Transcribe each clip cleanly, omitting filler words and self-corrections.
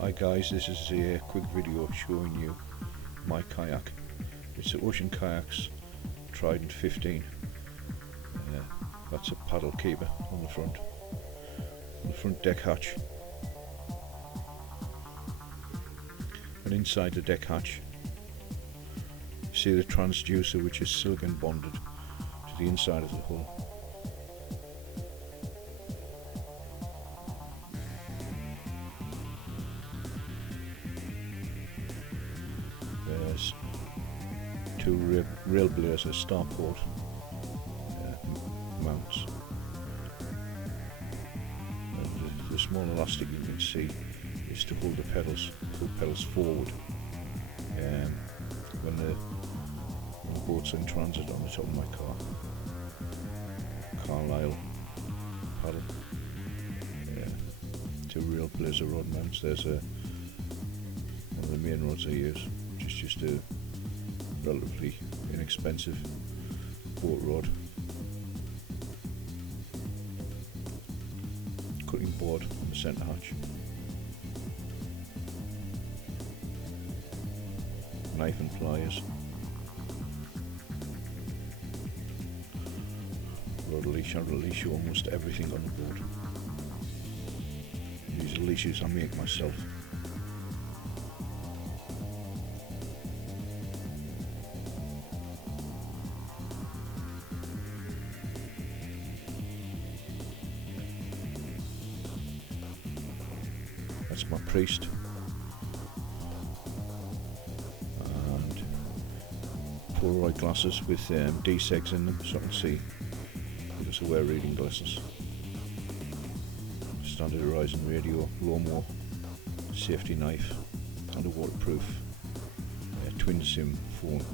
Hi guys, this is a quick video showing you my kayak. It's the Ocean Kayaks Trident 15. That's a paddle keeper on the front deck hatch. And inside the deck hatch you see the transducer, which is silicon bonded to the inside of the hull. There's two rail blazer starport mounts. And the small elastic you can see is to hold the pedals forward when the boat's in transit on the top of my car. Carlisle paddle. Two real blazer rod mounts. There's one of the main rods I use, which is just a relatively inexpensive boat rod. Cutting board on the centre hatch. Knife and pliers. Rod leash. I release almost everything on the boat. These are leashes I make myself. That's my priest. And Polaroid glasses with D-segs in them so I can see, because I wear reading glasses. Standard Horizon radio, lawnmower, safety knife, and a waterproof twin SIM phone.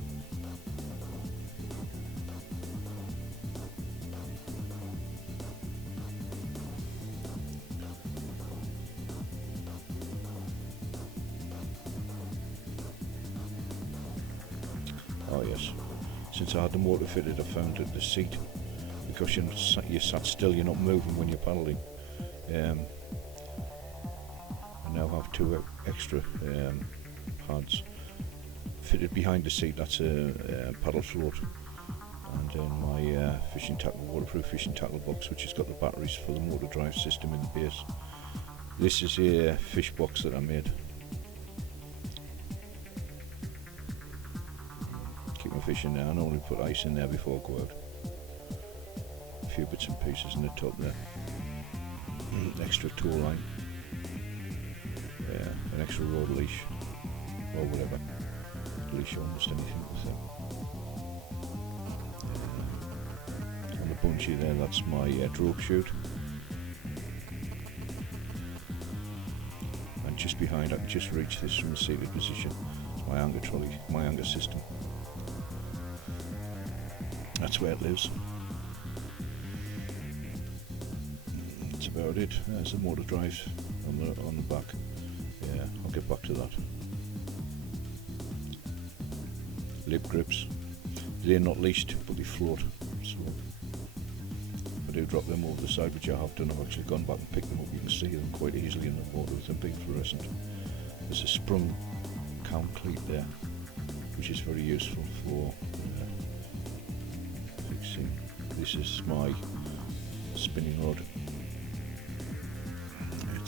Oh yes, since I had the motor fitted I found that the seat, because you're sat still, you're not moving when you're paddling. I now have two extra pads fitted behind the seat. That's a paddle float, and then my fishing tackle, waterproof fishing tackle box, which has got the batteries for the motor drive system in the base. This is a fish box that I made. Keep my fish in there. I normally put ice in there before I go out. A few bits and pieces in the top there. Extra tow line, an extra rod leash, or whatever. Leash almost anything with it. On the bunchy there, that's my drogue chute. And just behind, I can just reach this from a seated position. It's my anchor trolley, my anchor system. That's where it lives. About it. There's the motor drive on the back. Yeah, I'll get back to that. Lip grips. They're not leashed, but they float. So I do drop them over the side, which I have done. I've actually gone back and picked them up. You can see them quite easily in the water with a big fluorescent. There's a sprung cam cleat there, which is very useful for fixing. This is my spinning rod.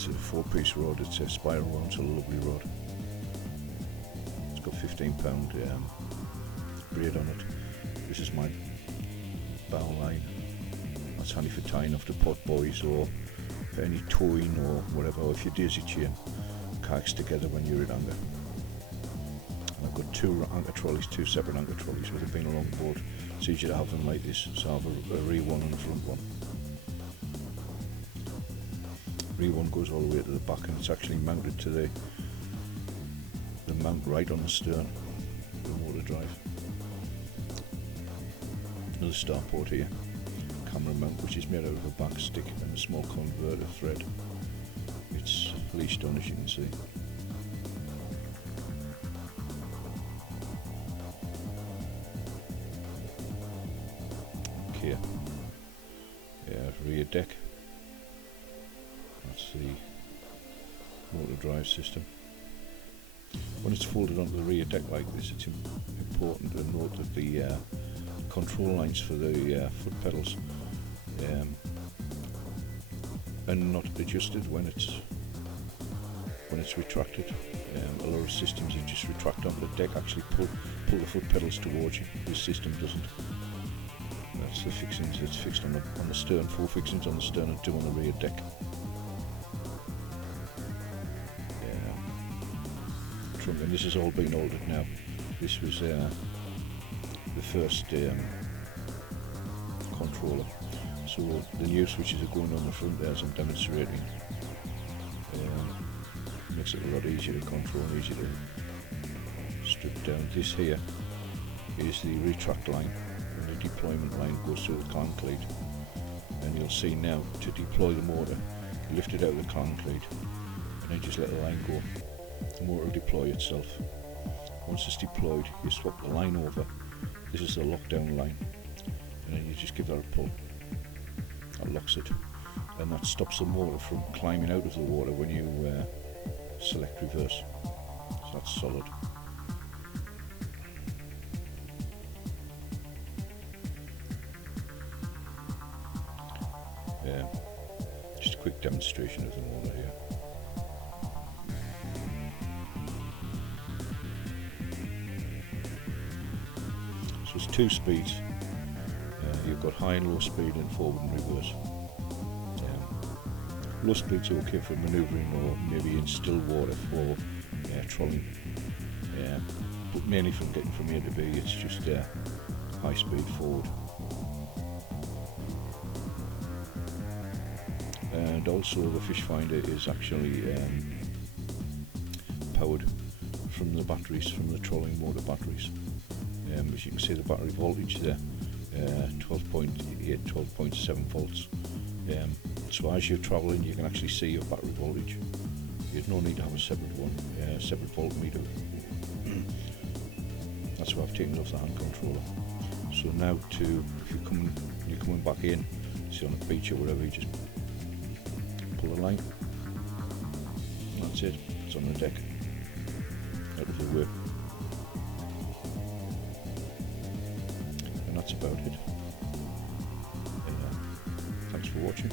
It's a 4-piece rod. It's a spiral rod. It's a lovely rod. It's got 15-pound braid on it. This is my bow line. That's handy for tying off the pot buoys or for any towing or whatever, or if you daisy chain kayaks together when you're at anchor. And I've got two anchor trolleys, two separate anchor trolleys with it being a long boat. It's easier to have them like this, so I have a rear one and a front one. Rear one goes all the way to the back, and it's actually mounted to the mount right on the stern, the motor drive. Another starport here, camera mount, which is made out of a back stick and a small converter thread. It's leashed on, as you can see. Okay, rear deck. That's the motor drive system. When it's folded onto the rear deck like this, it's important to note that the control lines for the foot pedals are not adjusted when it's retracted. A lot of systems you just retract onto the deck, actually pull the foot pedals towards you. This system doesn't. That's the fixings. It's fixed on the stern, 4 fixings on the stern and 2 on the rear deck. Trunk, and this has all been altered now. This was the first controller. So the new switches are going on the front there as I'm demonstrating. Makes it a lot easier to control and easier to strip down. This here is the retract line, and the deployment line goes through the concrete. And you'll see now, to deploy the motor, you lift it out of the concrete and then just let the line go. The motor will deploy itself. Once it's deployed, you swap the line over. This is the lockdown line, and then you just give that a pull. That locks it, and that stops the motor from climbing out of the water when you select reverse. So that's solid. Just a quick demonstration of the motor here. So it's 2 speeds. You've got high and low speed and forward and reverse. Low speed's okay for manoeuvring or maybe in still water for trolling, but mainly from getting from A to B, it's just high speed forward. And also the fish finder is actually powered from the batteries, from the trolling motor batteries. As you can see, the battery voltage there, 12.8, 12.7 volts. So as you're travelling, you can actually see your battery voltage. You'd no need to have a separate one, separate voltmeter. That's why I've taken it off the hand controller. So now, if you're coming back in, see on the beach or whatever, you just pull the line. That's it. It's on the deck, out of the way, and that's about it. Thanks for watching.